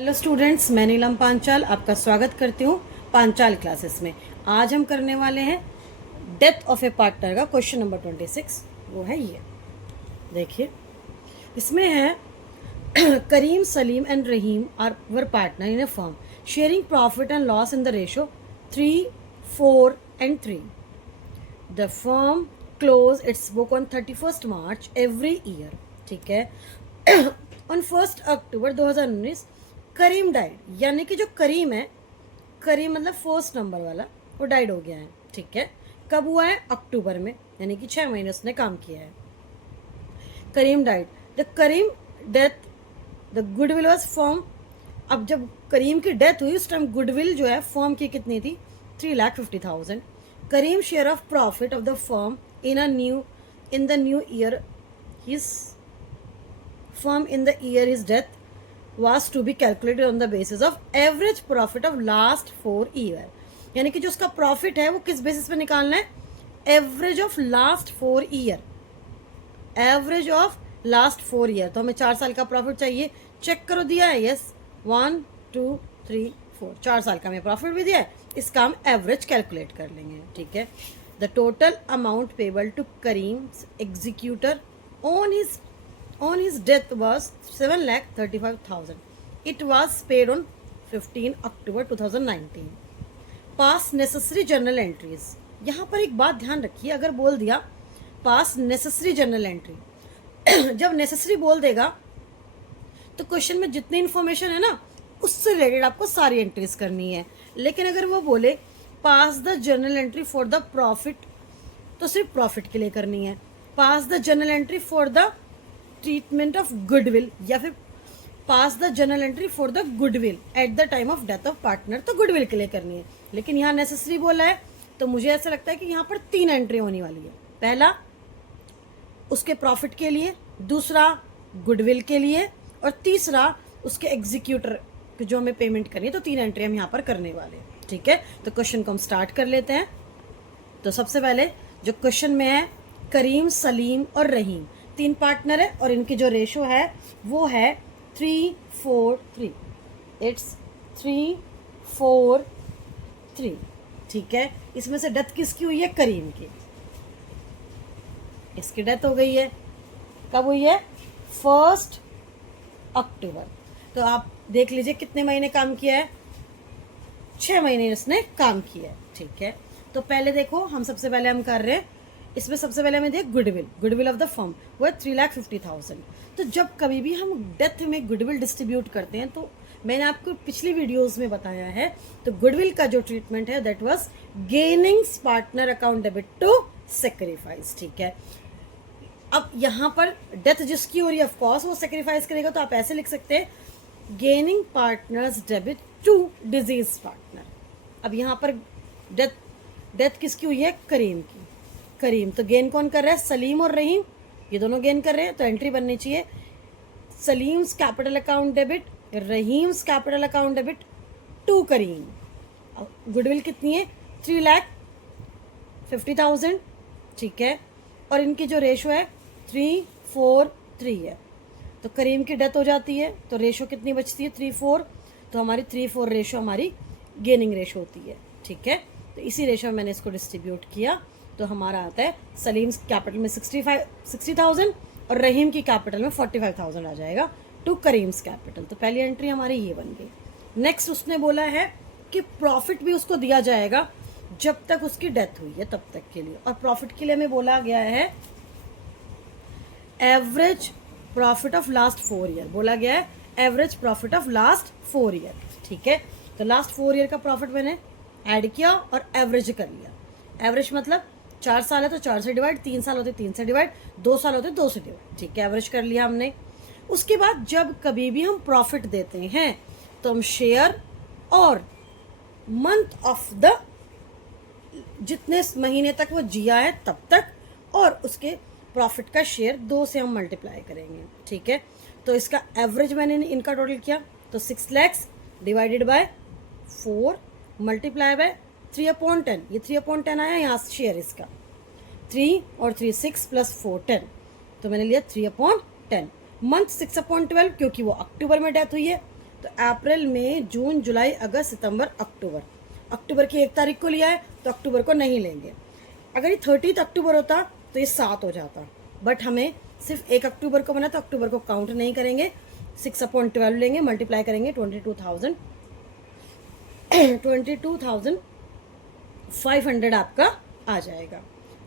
Hello students, मैं नीलम पांचाल आपका स्वागत करती हूँ पांचाल क्लासेस में। आज हम करने वाले हैं डेथ ऑफ ए पार्टनर का क्वेश्चन नंबर 26। वो है ये, देखिए इसमें है Karim, Salim and Rahim are our partner in a firm sharing profit and loss in the ratio 3, 4 and 3। The firm close its book on 31 March every year. ठीक है। ऑन 1 अक्टूबर 2019 करीम डाइड, यानी कि जो करीम है, करीम मतलब फर्स्ट नंबर वाला, वो डाइड हो गया है। ठीक है। कब हुआ है? अक्टूबर में, यानी कि 6 महीने उसने काम किया है। Karim died, the Karim death the goodwill was form. अब जब करीम की डेथ हुई उस टाइम गुडविल जो है फॉर्म की कितनी थी? 3,50,000। Karim share of profit of the firm in the new year his firm in the year his death was to be calculated on the basis of average profit of last 4 year। यानी कि जो उसका profit है वो किस basis पे निकालना है? Average of last 4 year. Average of last 4 year. तो हमें 4 साल का प्रॉफिट चाहिए। चेक करो, दिया है। यस, 1 2 3 4, 4 साल का हमें प्रॉफिट भी दिया है। इसका हम एवरेज कैलकुलेट कर लेंगे। ठीक है। The total amount payable to Karim executor on his death was 7,35,000. It was paid on 15 October 2019. Pass necessary journal entries। यहाँ पर एक बात ध्यान रखिए, अगर बोल दिया पास नेसेसरी जर्नल एंट्री जब नेसेसरी बोल देगा तो क्वेश्चन में जितनी इन्फॉर्मेशन है ना उससे रिलेटेड आपको सारी एंट्रीज करनी है। लेकिन अगर वो बोले pass the journal entry for the profit, तो सिर्फ प्रॉफिट के लिए करनी है। Pass the journal entry for the treatment of goodwill, या फिर pass the journal entry for the goodwill at the time of death of partner, तो goodwill के लिए करनी है। लेकिन यहाँ नेसेसरी बोला है तो मुझे ऐसा लगता है कि यहाँ पर 3 एंट्री होने वाली है। पहला उसके प्रॉफिट के लिए, दूसरा गुडविल के लिए, और तीसरा उसके एग्जीक्यूटर की जो हमें पेमेंट करनी है। तो 3 एंट्री हम यहाँ पर करने वाले हैं। ठीक है। तो क्वेश्चन को हम स्टार्ट कर लेते हैं। तो सबसे पहले जो क्वेश्चन में है, करीम, सलीम और रहीम 3 पार्टनर है और इनकी जो रेशो है वो है 3, 4, 3। इट्स 3, 4, 3। ठीक है। इसमें से डेथ किसकी हुई है? करीम की। इसकी डेथ हो गई है। कब हुई है? 1 अक्टूबर। तो आप देख लीजिए कितने महीने काम किया है? 6 महीने उसने काम किया है। ठीक है। तो पहले देखो, हम सबसे पहले हम कर रहे हैं, इसमें सबसे पहले हमें देख गुडविल ऑफ द फर्म वो है 3,50,000। तो जब कभी भी हम डेथ में गुडविल डिस्ट्रीब्यूट करते हैं, तो मैंने आपको पिछली वीडियोस में बताया है, तो गुडविल का जो ट्रीटमेंट है that was gaining partner account debit to sacrifice. ठीक है। अब यहाँ पर डेथ जिसकी हो रही है ऑफकोर्स वो सेक्रीफाइस करेगा, तो आप ऐसे लिख सकते हैं gaining partners debit to disease partner. अब यहाँ पर डेथ किसकी हुई है? करीम की। करीम, तो गेन कौन कर रहा है? सलीम और रहीम, ये दोनों गेन कर रहे हैं। तो एंट्री बननी चाहिए Salim's capital account debit, Rahim's capital account debit to Karim. Goodwill कितनी है? 3,50,000। ठीक है। और इनकी जो रेशो है 3, 4, 3 है। तो करीम की डेथ हो जाती है तो रेशो कितनी बचती है? 3, 4। तो हमारी 3, 4 रेशो हमारी गेनिंग रेशो होती है। ठीक है। तो इसी रेशो में मैंने इसको डिस्ट्रीब्यूट किया, तो हमारा आता है सलीम कैपिटल में 60,000 और रहीम की कैपिटल में 45,000 आ जाएगा टू करीम्स कैपिटल। तो पहली एंट्री हमारी ये बन गई। नेक्स्ट उसने बोला है कि प्रॉफिट भी उसको दिया जाएगा जब तक उसकी डेथ हुई है तब तक के लिए, और प्रॉफिट के लिए हमें बोला गया है average profit of last 4 year. बोला गया है average profit of last 4 year. ठीक है। तो लास्ट 4 ईयर का प्रॉफिट मैंने ऐड किया और एवरेज कर लिया। एवरेज मतलब 4 साल है तो 4 से डिवाइड, 3 साल होते 3 से डिवाइड, 2 साल होते 2 से डिवाइड। ठीक है। एवरेज कर लिया हमने। उसके बाद जब कभी भी हम प्रॉफिट देते हैं तो हम शेयर और मंथ ऑफ द, जितने महीने तक वो जिया है तब तक, और उसके प्रॉफिट का शेयर 2 से हम मल्टीप्लाई करेंगे। ठीक है। तो इसका एवरेज मैंने इनका टोटल किया, तो 6 lakh divided by 4 multiply by 3/10। ये 3/10 आया यहाँ शेयर इसका। 3 और 3 6 प्लस 4 10, तो मैंने लिया 3/10। मंथ 6/12 क्योंकि वो अक्टूबर में डेथ हुई है, तो अप्रैल मई जून जुलाई अगस्त सितंबर अक्टूबर, अक्टूबर की 1 तारीख को लिया है तो अक्टूबर को नहीं लेंगे। अगर ये 30 अक्टूबर होता तो ये 7 हो जाता, बट हमें सिर्फ 1 अक्टूबर को बना तो अक्टूबर को काउंट नहीं करेंगे। 6/12 लेंगे, मल्टीप्लाई करेंगे 22,500 आपका आ जाएगा।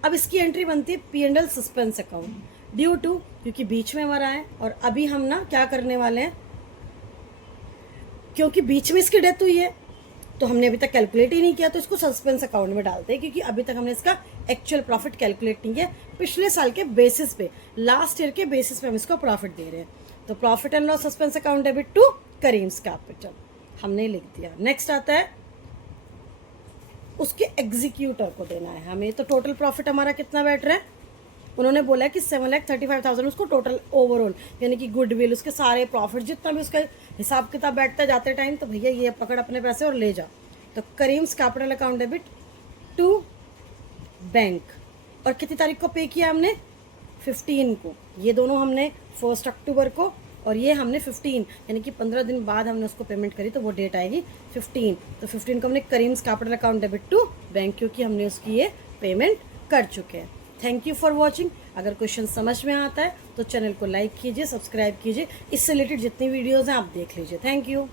अब इसकी एंट्री बनती है P&L suspense account due to, क्योंकि बीच में मरा है और अभी हम ना क्या करने वाले हैं, क्योंकि बीच में इसकी डेथ हुई है तो हमने अभी तक कैलकुलेट ही नहीं किया, तो इसको सस्पेंस अकाउंट में डालते हैं, क्योंकि अभी तक हमने इसका एक्चुअल प्रॉफिट कैलकुलेट नहीं किया। पिछले साल के बेसिस पे, लास्ट ईयर के बेसिस पे हम इसको प्रॉफिट दे रहे हैं। तो profit and loss suspense account debit to Karim's capital हमने लिख दिया। नेक्स्ट आता है उसके एग्जीक्यूटर को देना है हमें। तो टोटल प्रॉफिट हमारा कितना बैठ रहा है, उन्होंने बोला है कि 7,35,000 उसको टोटल ओवरऑल, यानी कि गुडविल, उसके सारे प्रॉफिट जितना भी उसका हिसाब किताब बैठता जाते टाइम, तो भैया ये पकड़ अपने पैसे और ले जा। तो Karim's capital account debit to bank, और कितनी तारीख को पे किया हमने, 15 को। ये दोनों हमने 1 अक्टूबर को और ये हमने 15, यानी कि 15 दिन बाद हमने उसको पेमेंट करी, तो वो डेट आएगी 15। तो 15 को हमने Karim's capital account debit to bank, क्योंकि हमने उसकी ये पेमेंट कर चुके हैं। Thank you for watching. अगर क्वेश्चन समझ में आता है तो चैनल को लाइक कीजिए, सब्सक्राइब कीजिए, इससे रिलेटेड जितनी वीडियोज़ हैं आप देख लीजिए। Thank you.